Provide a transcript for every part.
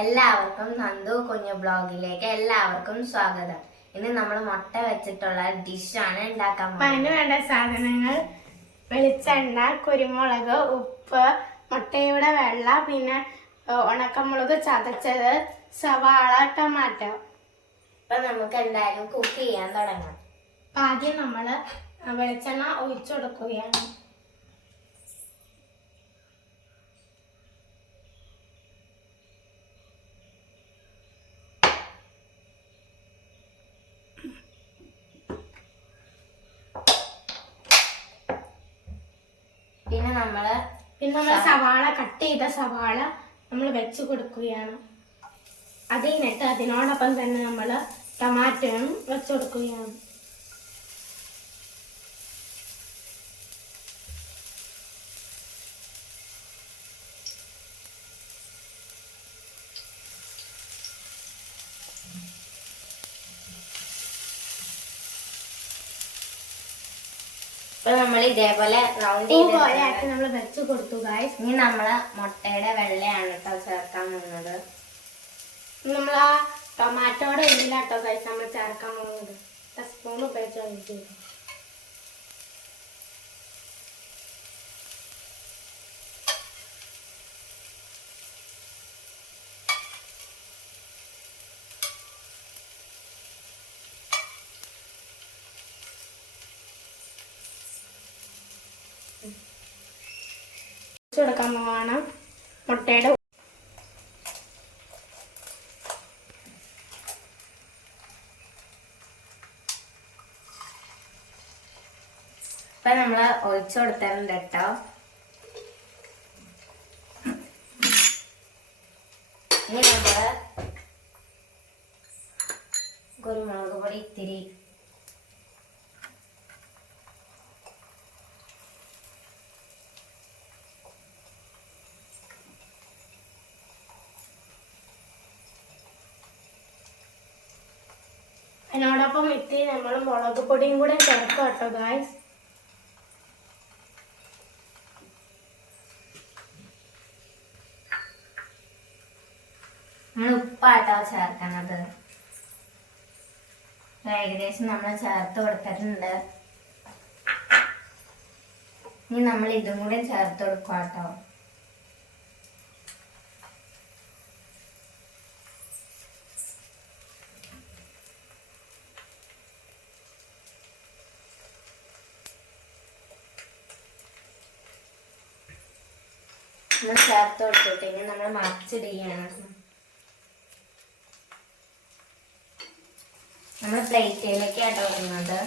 എല്ലാവർക്കും നന്ദു കുഞ്ഞു ബ്ലോഗിലേക്ക് എല്ലാവർക്കും സ്വാഗതം. ഇന്ന് നമ്മൾ മുട്ട വെച്ചിട്ടുള്ള ഡിഷാണ് ഉണ്ടാക്കാൻ പോകുന്നത്. അതിന് വേണ്ട സാധനങ്ങൾ വെളിച്ചെണ്ണ, കുരുമുളക്, ഉപ്പ്, മുട്ടയുടെ വെള്ള, പിന്നെ ഉണക്കമുളക് ചതച്ചത്, സവാള, ടൊമാറ്റോ. അപ്പൊ നമുക്ക് എന്തായാലും കുക്ക് ചെയ്യാൻ തുടങ്ങാം. ആദ്യം നമ്മൾ വെളിച്ചെണ്ണ ഒഴിച്ചു കൊടുക്കുകയാണ്. പിന്നെ നമ്മൾ സവാള കട്ട് ചെയ്ത സവാള നമ്മൾ വെച്ച് കൊടുക്കുകയാണ്. അതിനിട്ട് അതിനോടൊപ്പം തന്നെ നമ്മൾ ടൊമാറ്റോയും വെച്ച് കൊടുക്കുകയാണ്. നമ്മൾ ഇതേപോലെ റൗണ്ട് പോലെയാക്കി നമ്മൾ വെച്ച് കൊടുത്തു ഗായ്സ്. ഇനി നമ്മള് മുട്ടയുടെ വെള്ളയാണ് കേട്ടോ ചേർക്കാൻ പോകുന്നത്. നമ്മൾ ആ ടൊമാറ്റോയുടെ എല്ലിലാട്ടോ ഗായ്സ് നമ്മൾ ചേർക്കാൻ പോകുന്നത്. സ്പൂൺ ഉപയോഗിച്ച് കൊടുക്കാൻ പോവാണ് മുട്ടയുടെ. ഇപ്പൊ നമ്മള് ഒഴിച്ചു കൊടുത്തിട്ടുണ്ട് കേട്ടോ. ഇനി നമ്മള് കുരുമുളക് പൊടി ഇത്തിരി, അതിനോടൊപ്പം ഇത്തിരി നമ്മൾ മുളക് പൊടിയും കൂടെ ചേർക്കാം കേട്ടോ ഗായ്സ്. നമ്മൾ ഉപ്പാട്ടോ ചേർക്കണത്. ഏകദേശം നമ്മൾ ചേർത്ത് കൊടുത്തിട്ടുണ്ട്. ഇനി നമ്മൾ ഇതും കൂടെ ചേർത്ത് കൊടുക്കുക കേട്ടോ. നമ്മൾ ചേർത്ത് കൊടുത്തിട്ട് ഇനി നമ്മൾ മറിച്ചിടുകയാണ്. നമ്മൾ പ്ലേറ്റിലേക്കാണ് ഇടുന്നത്.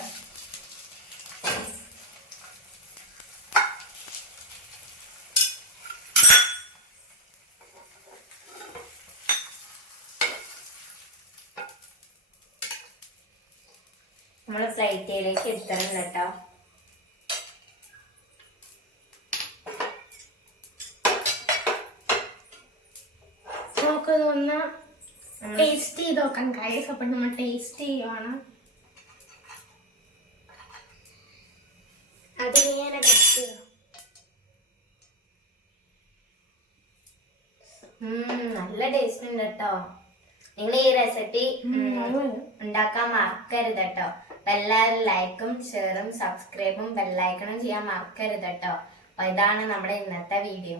നമ്മൾ പ്ലേറ്റിലേക്ക് എടുത്തണം കേട്ടോ. നമുക്കിതൊന്ന് ടേസ്റ്റ് ചെയ്ത് നോക്കാം ഗൈസ്. അപ്പൊ നമ്മൾ ടേസ്റ്റ് ചെയ്യുവാണ്. അതിങ്ങനെ നല്ല ടേസ്റ്റ് ഉണ്ട് കേട്ടോ. നിങ്ങൾ ഈ റെസിപ്പി ഉണ്ടാക്കാൻ മറക്കരുത് കേട്ടോ. എല്ലാവരും ലൈക്കും ഷെയറും സബ്സ്ക്രൈബും ബെല്ലൈക്കണും ചെയ്യാൻ മറക്കരുത് കേട്ടോ. അപ്പൊ ഇതാണ് നമ്മുടെ ഇന്നത്തെ വീഡിയോ.